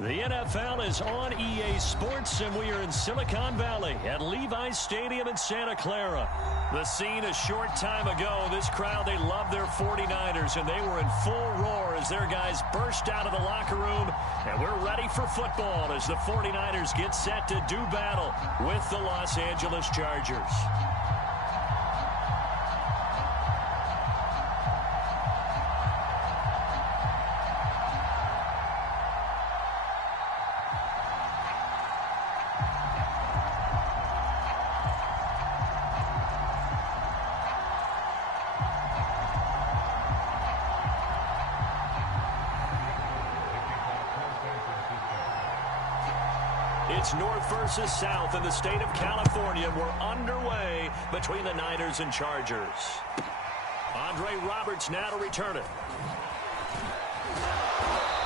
The NFL is on EA Sports, and we are in Silicon Valley at Levi's Stadium in Santa Clara. The scene a short time ago, this crowd, they love their 49ers, and they were in full roar as their guys burst out of the locker room. And we're ready for football as the 49ers get set to do battle with the Los Angeles Chargers. It's North versus South in the state of California. We're underway between the Niners and Chargers. Andre Roberts now to return it.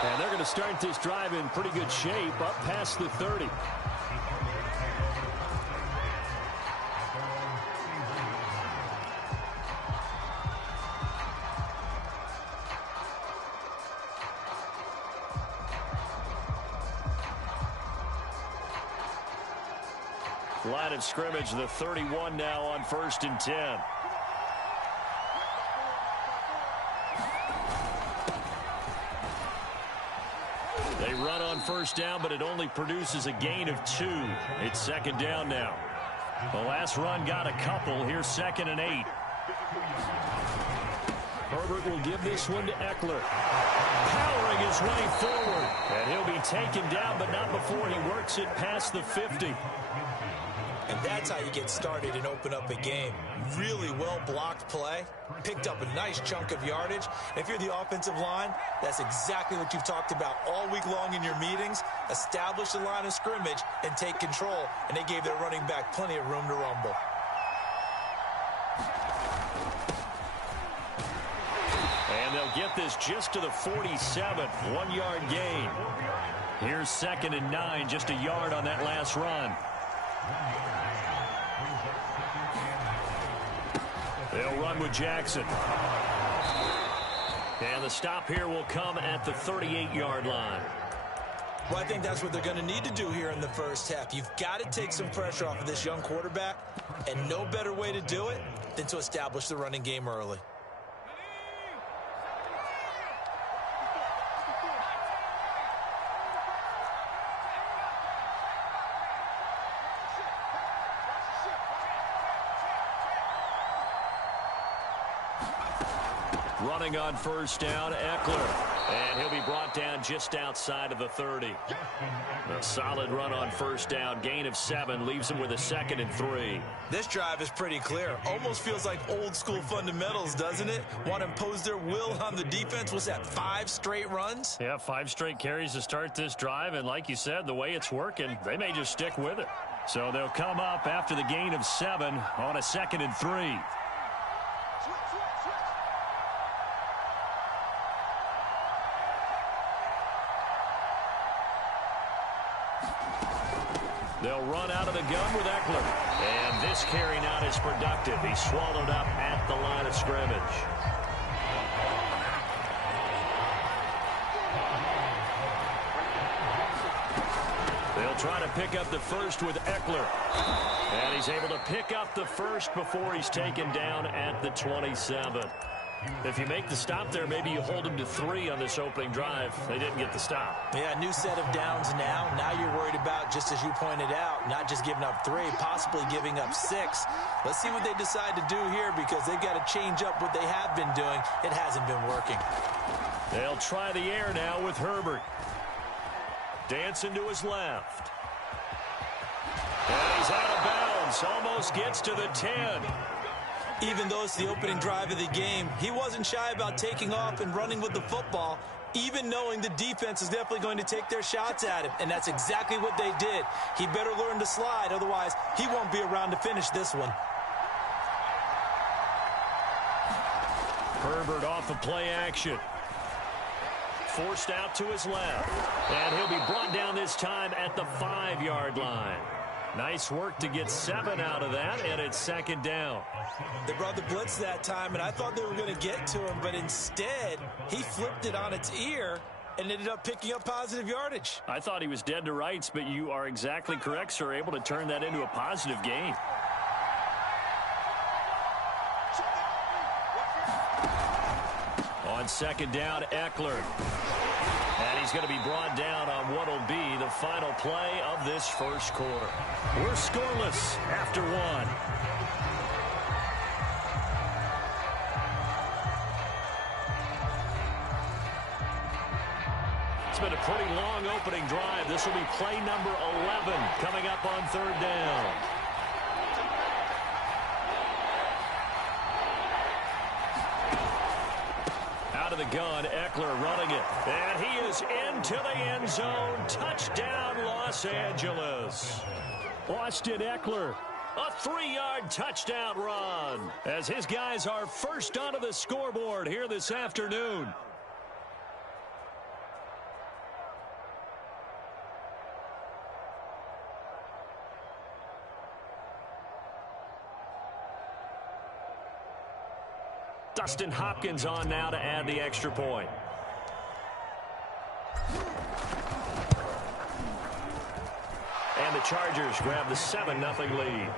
And they're going to start this drive in pretty good shape up past the 30. Line of scrimmage, the 31 now on 1st and 10. They run on 1st down, but it only produces a gain of 2. It's 2nd down now. The last run got a couple. Here's 2nd and 8. Herbert will give this one to Eckler. Powering his way forward. And he'll be taken down, but not before he works it past the 50. And that's how you get started and open up a game. Really well-blocked play. Picked up a nice chunk of yardage. And if you're the offensive line, that's exactly what you've talked about all week long in your meetings. Establish the line of scrimmage and take control. And they gave their running back plenty of room to rumble. And they'll get this just to the 47. 1-yard gain. Here's 2nd and 9. Just a yard on that last run. They'll run with Jackson. And the stop here will come at the 38-yard line. Well, I think that's what they're going to need to do here in the first half. You've got to take some pressure off of this young quarterback, and no better way to do it than to establish the running game early. Running on 1st down, Eckler. And he'll be brought down just outside of the 30. A solid run on 1st down. Gain of 7 leaves him with a 2nd and 3. This drive is pretty clear. Almost feels like old school fundamentals, doesn't it? Want to impose their will on the defense. Was that 5 straight runs? Yeah, 5 straight carries to start this drive. And like you said, the way it's working, they may just stick with it. So they'll come up after the gain of 7 on a 2nd and 3. They'll run out of the gun with Eckler. And this carry not as productive. He's swallowed up at the line of scrimmage. They'll try to pick up the first with Eckler. And he's able to pick up the first before he's taken down at the 27. If you make the stop there, maybe you hold them to 3 on this opening drive. They didn't get the stop. Yeah, new set of downs now. Now you're worried about, just as you pointed out, not just giving up 3, possibly giving up 6. Let's see what they decide to do here, because they've got to change up what they have been doing. It hasn't been working. They'll try the air now with Herbert. Dancing to his left. And he's out of bounds. Almost gets to the 10. Even though it's the opening drive of the game, he wasn't shy about taking off and running with the football, even knowing the defense is definitely going to take their shots at him. And that's exactly what they did. He better learn to slide, otherwise he won't be around to finish this one. Herbert off of play action. Forced out to his left. And he'll be brought down this time at the 5-yard line. Nice work to get 7 out of that, and it's 2nd down. They brought the blitz that time, and I thought they were going to get to him, but instead, he flipped it on its ear and ended up picking up positive yardage. I thought he was dead to rights, but you are exactly correct, sir. Able to turn that into a positive gain. On second down, Eckler. And he's going to be brought down on what will be the final play of this first quarter. We're scoreless after one. It's been a pretty long opening drive. This will be play number 11 coming up on third down. Out of the gun, Eckler running it. And he is into the end zone. Touchdown, Los Angeles. Austin Eckler, a 3-yard touchdown run, as his guys are first onto the scoreboard here this afternoon. Dustin Hopkins on now to add the extra point. And the Chargers grab the 7-0 lead.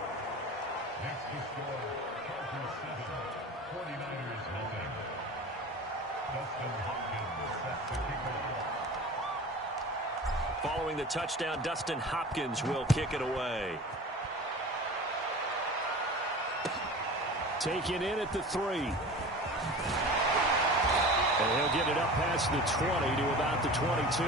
Following the touchdown, Dustin Hopkins will kick it away. Taken in at the 3. And he'll get it up past the 20 to about the 22.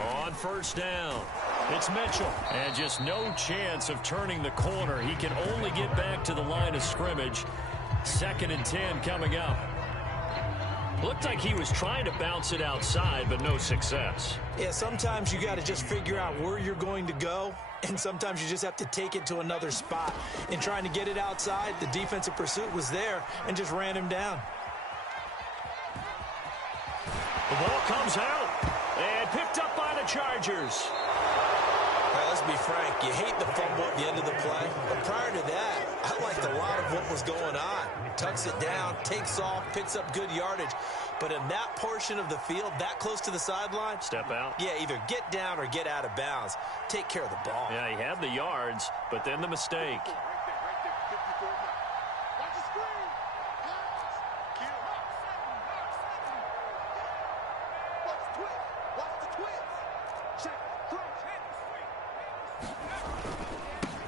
On first down, it's Mitchell. And just no chance of turning the corner. He can only get back to the line of scrimmage. 2nd and 10 coming up. Looked like he was trying to bounce it outside, but no success. Yeah, sometimes you got to just figure out where you're going to go, and sometimes you just have to take it to another spot. In trying to get it outside, the defensive pursuit was there and just ran him down. The ball comes out and picked up by the Chargers. All right, let's be frank. You hate the fumble at the end of the play. But prior to that, I liked a lot of what was going on. Tucks it down, takes off, picks up good yardage. But in that portion of the field, that close to the sideline, step out. Yeah, either get down or get out of bounds. Take care of the ball. Yeah, he had the yards, but then the mistake.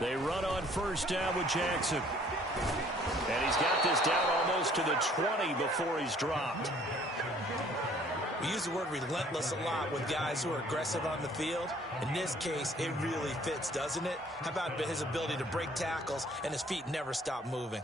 They run on first down with Jackson. And he's got this down almost to the 20 before he's dropped. We use the word relentless a lot with guys who are aggressive on the field. In this case, it really fits, doesn't it? How about his ability to break tackles and his feet never stop moving?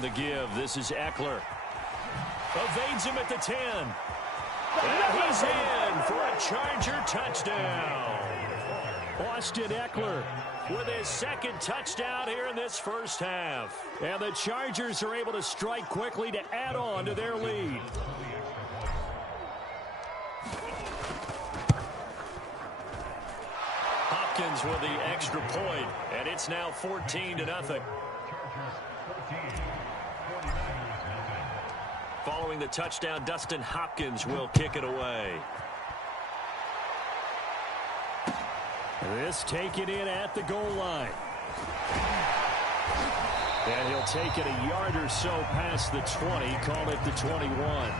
The give. This is Eckler. Evades him at the 10. And he's in for a Charger touchdown. Austin Eckler with his 2nd touchdown here in this first half. And the Chargers are able to strike quickly to add on to their lead. Hopkins with the extra point, and it's now 14-0. Following the touchdown, Dustin Hopkins will kick it away. This taken in at the goal line. And he'll take it a yard or so past the 20, call it the 21.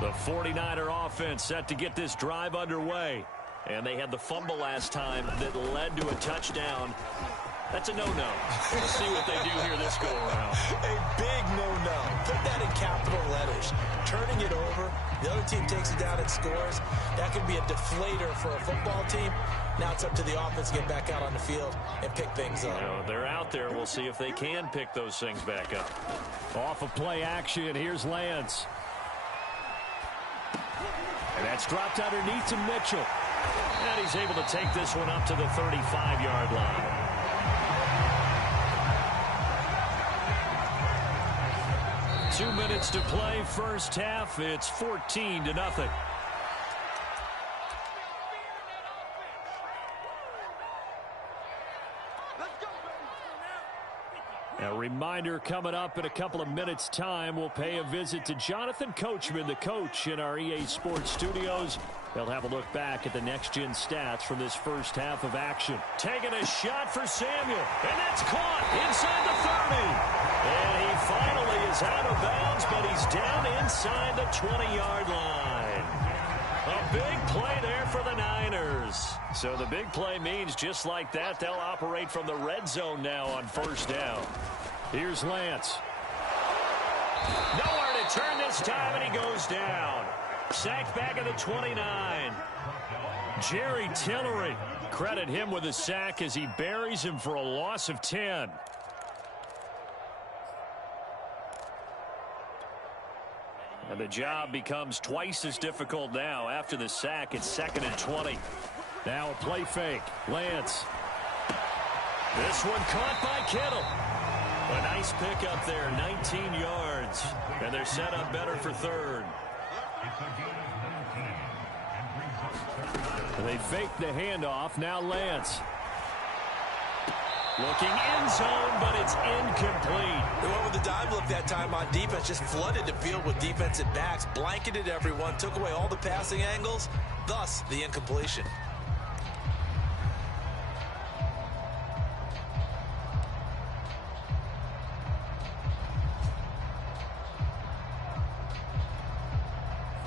The 49er offense set to get this drive underway. And they had the fumble last time that led to a touchdown. That's a no-no. We'll see what they do here this go-around. A big no-no. Put that in capital letters. Turning it over, the other team takes it down and scores. That could be a deflator for a football team. Now it's up to the offense to get back out on the field and pick things up. You know, they're out there. We'll see if they can pick those things back up. Off of play action, here's Lance. And that's dropped underneath to Mitchell. And he's able to take this one up to the 35-yard line. Two minutes to play, first half. It's 14-0. A reminder coming up in a couple of minutes' time. We'll pay a visit to Jonathan Coachman, the coach in our EA Sports studios. They'll have a look back at the next-gen stats from this first half of action. Taking a shot for Samuel, and that's caught inside the 30. And he finally is out of bounds, but he's down inside the 20-yard line. A big play there for the Niners. So the big play means just like that, they'll operate from the red zone now on first down. Here's Lance. Nowhere to turn this time, and he goes down. Sacked back at the 29. Jerry Tillery. Credit him with a sack as he buries him for a loss of 10. And the job becomes twice as difficult now. After the sack, it's 2nd and 20. Now a play fake. Lance. This one caught by Kittle. A nice pickup there, 19 yards. And they're set up better for third. They fake the handoff. Now Lance. Looking end zone, but it's incomplete. They went with the dive look that time on defense. Just flooded the field with defensive backs. Blanketed everyone. Took away all the passing angles. Thus, the incompletion.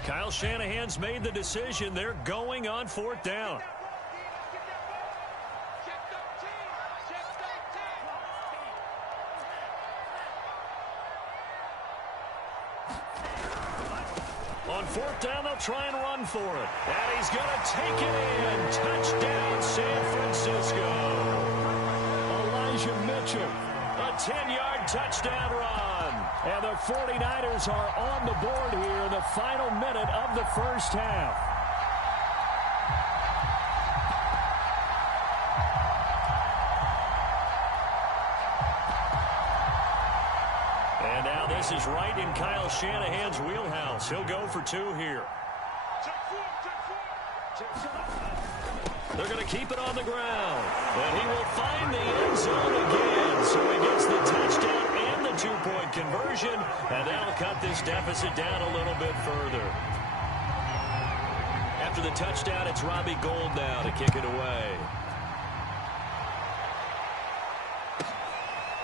Kyle Shanahan's made the decision. They're going on 4th down. On 4th down, they'll try and run for it. And he's going to take it in. Touchdown, San Francisco. Elijah Mitchell, a 10-yard touchdown run. And the 49ers are on the board here in the final minute of the first half. And now this is right in Kyle Shanahan's wheelhouse. He'll go for 2 here. They're going to keep it on the ground. And he will find the end zone again. So he gets the touchdown and the 2-point conversion. And that'll cut this deficit down a little bit further. After the touchdown, it's Robbie Gould now to kick it away.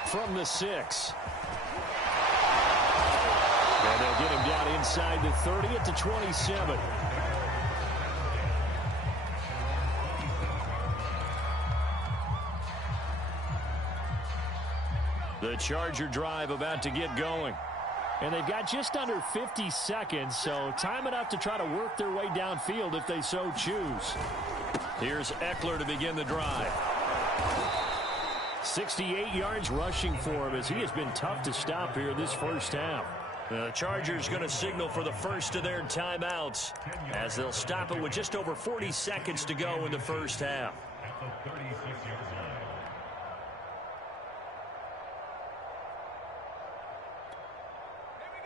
From the 6. And they'll get him down inside the 30 at the 27. The Charger drive about to get going. And they've got just under 50 seconds, so time enough to try to work their way downfield if they so choose. Here's Eckler to begin the drive. 68 yards rushing for him as he has been tough to stop here this first half. The Chargers going to signal for the first of their timeouts as they'll stop it with just over 40 seconds to go in the first half.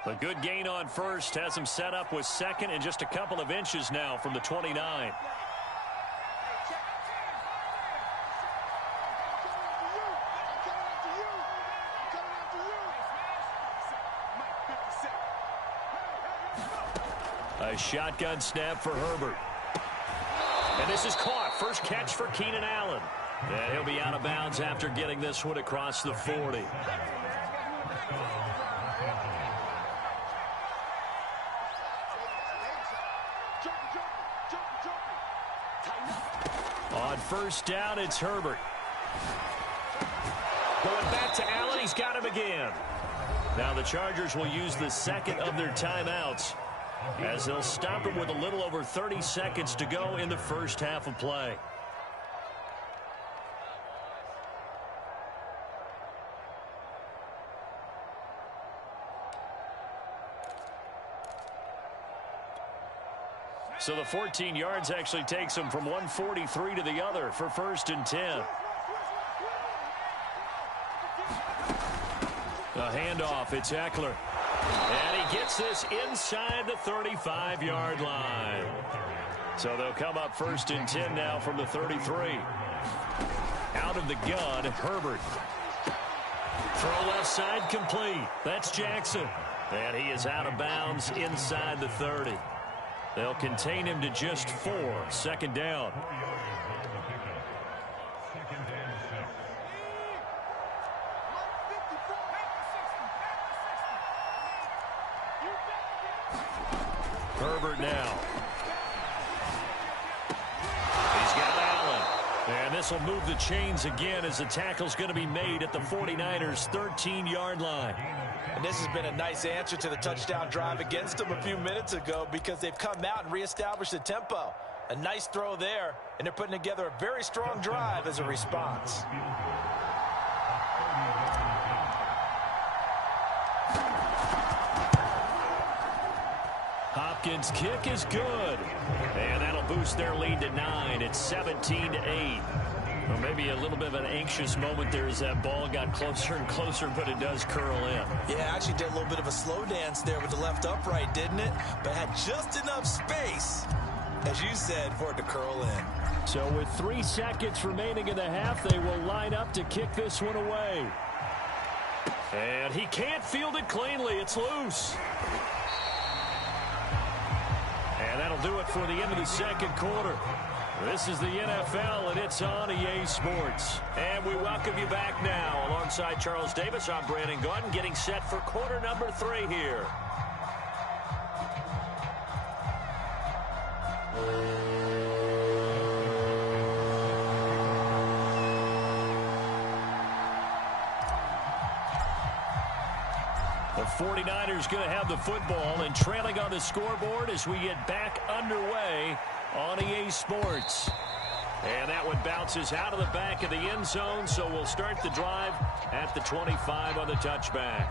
A good gain on first has him set up with second and just a couple of inches now from the 29. A shotgun snap for Herbert. And this is caught. First catch for Keenan Allen. And he'll be out of bounds after getting this one across the 40. On first down, it's Herbert. Going back to Allen, he's got him again. Now the Chargers will use the second of their timeouts as they'll stop him with a little over 30 seconds to go in the first half of play. So the 14 yards actually takes him from 143 to the other for first and 10. A handoff, it's Eckler. And he gets this inside the 35-yard line. So they'll come up first and 10 now from the 33. Out of the gun, Herbert. Throw left side complete. That's Jackson. And he is out of bounds inside the 30. They'll contain him to just 4. Second down. Herbert now. He's got Allen. And this will move the chains again as the tackle's going to be made at the 49ers' 13-yard line. And this has been a nice answer to the touchdown drive against them a few minutes ago because they've come out and reestablished the tempo. A nice throw there, and they're putting together a very strong drive as a response. Hopkins' kick is good. And that'll boost their lead to 9. It's 17-8. Well, maybe a little bit of an anxious moment there as that ball got closer and closer, but it does curl in. Yeah, actually did a little bit of a slow dance there with the left upright, didn't it? But had just enough space, as you said, for it to curl in. So with 3 seconds remaining in the half, they will line up to kick this one away. And he can't field it cleanly. It's loose. And that'll do it for the end of the second quarter. This is the NFL, and it's on EA Sports. And we welcome you back now. Alongside Charles Davis, I'm Brandon Gaudin, getting set for quarter number 3 here. The 49ers going to have the football and trailing on the scoreboard as we get back underway on EA Sports. And that one bounces out of the back of the end zone, so we'll start the drive at the 25 on the touchback.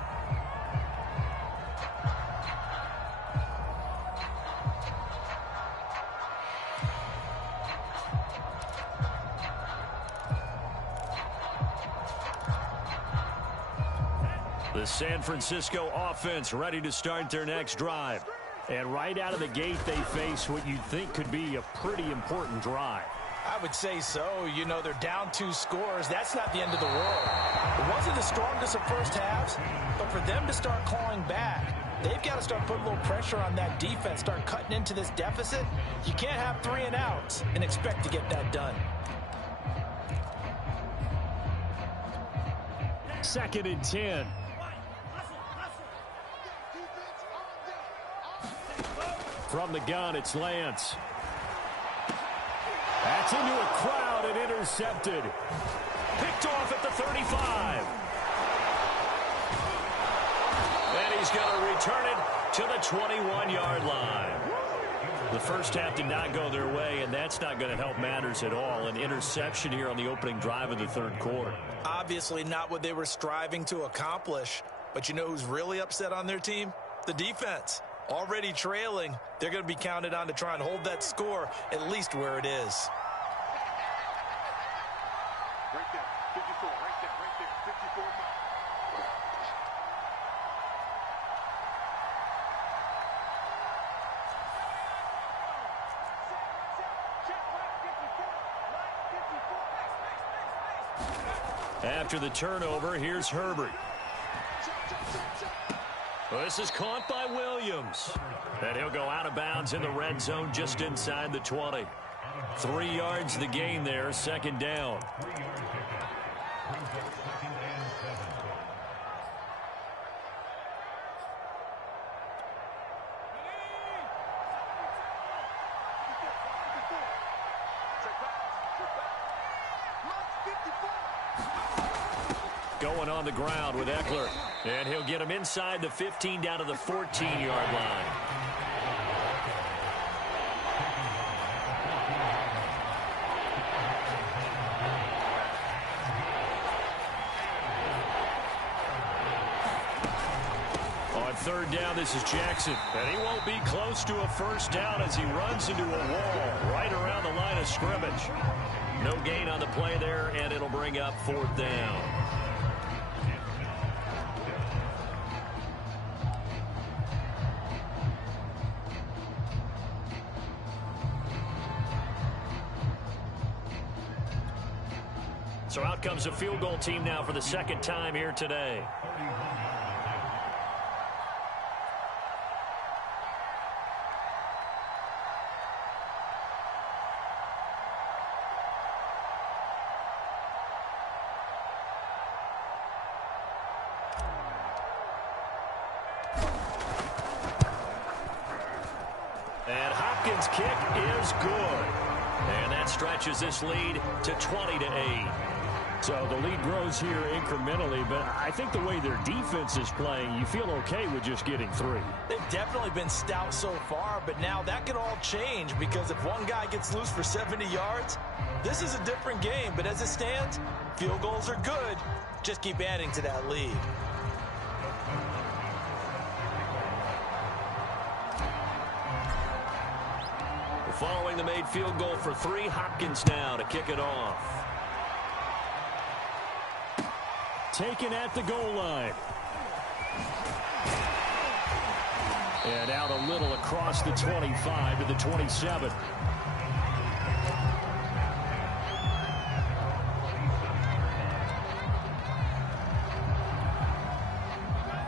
The San Francisco offense ready to start their next drive. And right out of the gate, they face what you'd think could be a pretty important drive. I would say so. You know, they're down 2 scores. That's not the end of the world. It wasn't the strongest of first halves, but for them to start clawing back, they've got to start putting a little pressure on that defense, start cutting into this deficit. You can't have 3 and outs and expect to get that done. Second and 10. From the gun, it's Lance. That's into a crowd and intercepted. Picked off at the 35. And he's going to return it to the 21-yard line. The first half did not go their way, and that's not going to help matters at all. An interception here on the opening drive of the third quarter. Obviously not what they were striving to accomplish. But you know who's really upset on their team? The defense. Already trailing, they're going to be counted on to try and hold that score at least where it is. Right there, 54, right there, 54 miles. After the turnover, here's Herbert. This is caught by Williams. And he'll go out of bounds in the red zone just inside the 20. 3 yards the gain there, second down. Going on the ground with Eckler. And he'll get him inside the 15 down to the 14-yard line. On third down, this is Jackson. And he won't be close to a first down as he runs into a wall right around the line of scrimmage. No gain on the play there, and it'll bring up fourth down. So out comes a field goal team now for the second time here today. And Hopkins' kick is good. And that stretches this lead to 20-8. So the lead grows here incrementally, but I think the way their defense is playing, you feel okay with just getting 3. They've definitely been stout so far, but now that could all change because if one guy gets loose for 70 yards, this is a different game. But as it stands, field goals are good. Just keep adding to that lead. Following the made field goal for 3, Hopkins now to kick it off. Taken at the goal line. And out a little across the 25 to the 27.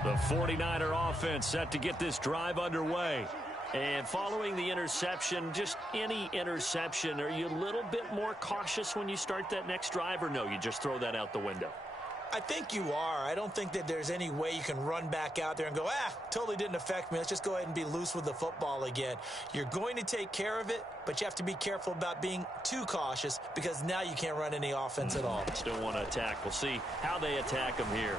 The 49er offense set to get this drive underway. And following the interception, just any interception, are you a little bit more cautious when you start that next drive, or no, you just throw that out the window? I think you are. I don't think that there's any way you can run back out there and go, totally didn't affect me. Let's just go ahead and be loose with the football again. You're going to take care of it, but you have to be careful about being too cautious because now you can't run any offense at all. Still want to attack. We'll see how they attack him here.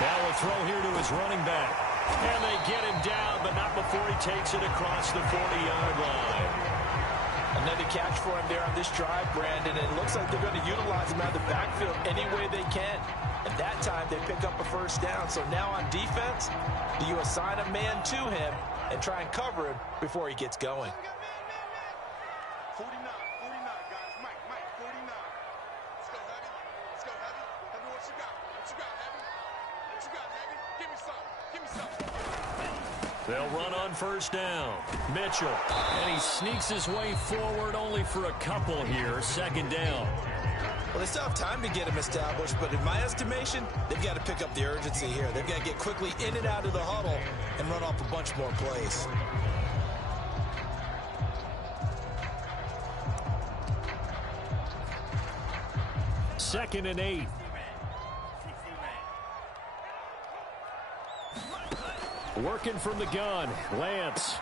Now a throw here to his running back. And they get him down, but not before he takes it across the 40-yard line. Another catch for him there on this drive, Brandon. And it looks like they're going to utilize him out of the backfield any way they can. And that time they pick up a first down. So now on defense, do you assign a man to him and try and cover him before he gets going? 49, guys. Mike, 49. Let's go, Heavy. Let's go, Heavy. Heavy, what you got? What you got, Heavy? What you got, Heavy? Give me some. Give me some. They'll run on first down. Mitchell. And he sneaks his way forward only for a couple here. Second down. Well, they still have time to get him established, but in my estimation, they've got to pick up the urgency here. They've got to get quickly in and out of the huddle and run off a bunch more plays. Second and 8. Working from the gun, Lance.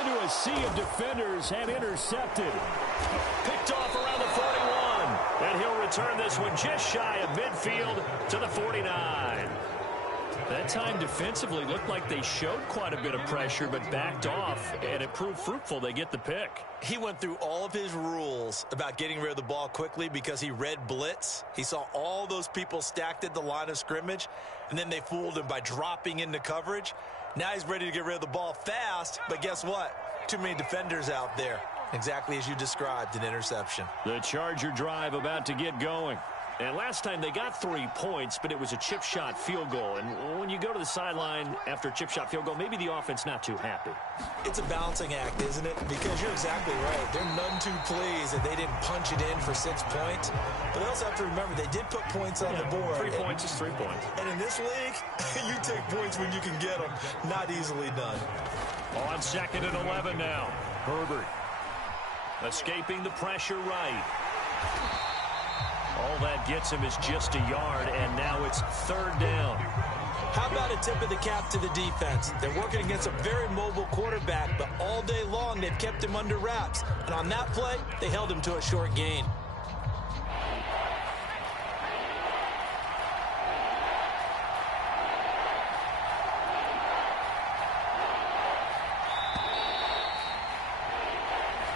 Into a sea of defenders and intercepted. Picked off around the 41. And he'll return this one just shy of midfield to the 49. That time defensively looked like they showed quite a bit of pressure but backed off, and it proved fruitful. They get the pick. He went through all of his rules about getting rid of the ball quickly because he read blitz. He saw all those people stacked at the line of scrimmage, and then they fooled him by dropping into coverage. Now he's ready to get rid of the ball fast, but guess what? Too many defenders out there. Exactly as you described, an interception. The Charger drive about to get going. And last time they got 3 points, but it was a chip shot field goal. And when you go to the sideline after a chip shot field goal, maybe the offense not too happy. It's a balancing act, isn't it? Because you're exactly right. They're none too pleased that they didn't punch it in for 6 points. But they also have to remember they did put points on the board. 3 points is 3 points. And in this league, you take points when you can get them. Not easily done. On 2nd and 11 now. Herbert escaping the pressure right. All that gets him is just a yard, and now it's 3rd down. How about a tip of the cap to the defense? They're working against a very mobile quarterback, but all day long they've kept him under wraps. And on that play, they held him to a short gain.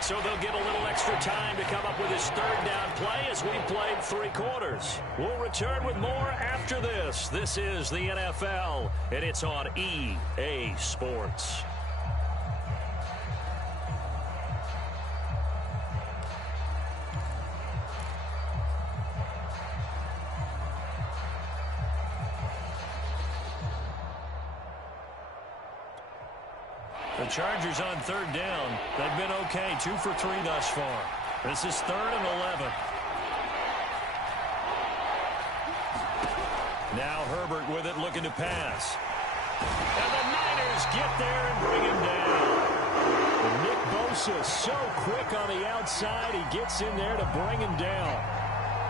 So they'll get a little extra time to come up with his 3rd down play as we've played 3 quarters. We'll return with more after this. This is the NFL, and it's on EA Sports. The Chargers on 3rd down. They've been okay, 2 for 3 thus far. This is 3rd and 11. Now Herbert with it, looking to pass. And the Niners get there and bring him down. And Nick Bosa so quick on the outside, he gets in there to bring him down.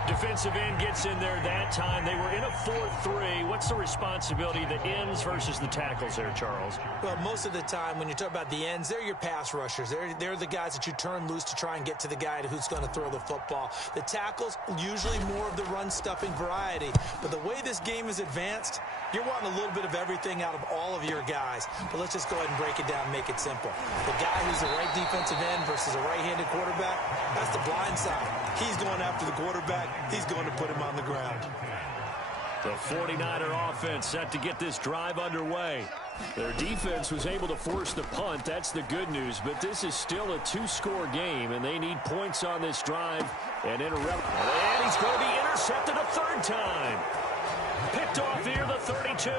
Defensive end gets in there that time. They were in a 4-3. What's the responsibility of the ends versus the tackles there, Charles? Well, most of the time when you talk about the ends, they're your pass rushers. They're the guys that you turn loose to try and get to the guy who's going to throw the football. The tackles, usually more of the run-stuffing variety. But the way this game is advanced, you're wanting a little bit of everything out of all of your guys. But let's just go ahead and break it down and make it simple. The guy who's the right defensive end versus a right-handed quarterback, that's the blind side. He's going after the quarterback. He's going to put him on the ground. The 49er offense set to get this drive underway. Their defense was able to force the punt. That's the good news. But this is still a 2-score game, and they need points on this drive. And he's going to be intercepted a 3rd time. Picked off here, the 32.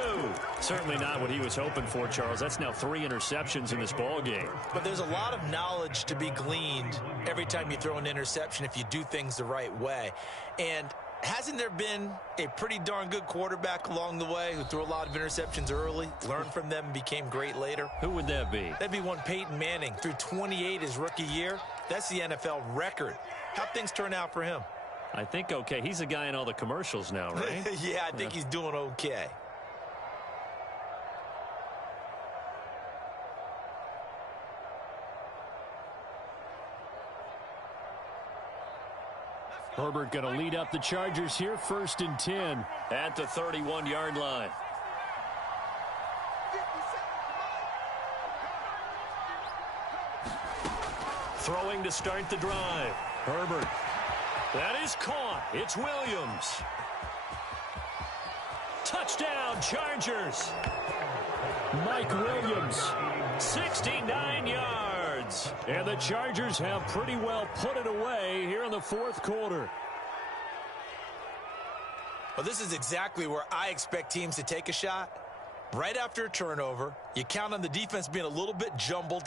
Certainly not what he was hoping for, Charles. That's now 3 interceptions in this ball game. But there's a lot of knowledge to be gleaned every time you throw an interception if you do things the right way. And hasn't there been a pretty darn good quarterback along the way who threw a lot of interceptions early, learned from them, and became great later? Who would that be? That'd be one Peyton Manning. Threw 28 his rookie year. That's the NFL record. How'd things turn out for him? I think okay. He's a guy in all the commercials now, right? Yeah, I think he's doing okay. Herbert going to lead up the Chargers here, 1st and 10. At the 31-yard line. Throwing to start the drive. Herbert. That is caught. It's Williams. Touchdown, Chargers. Mike Williams. 69 yards. And the Chargers have pretty well put it away here in the 4th quarter. Well, this is exactly where I expect teams to take a shot. Right after a turnover, you count on the defense being a little bit jumbled.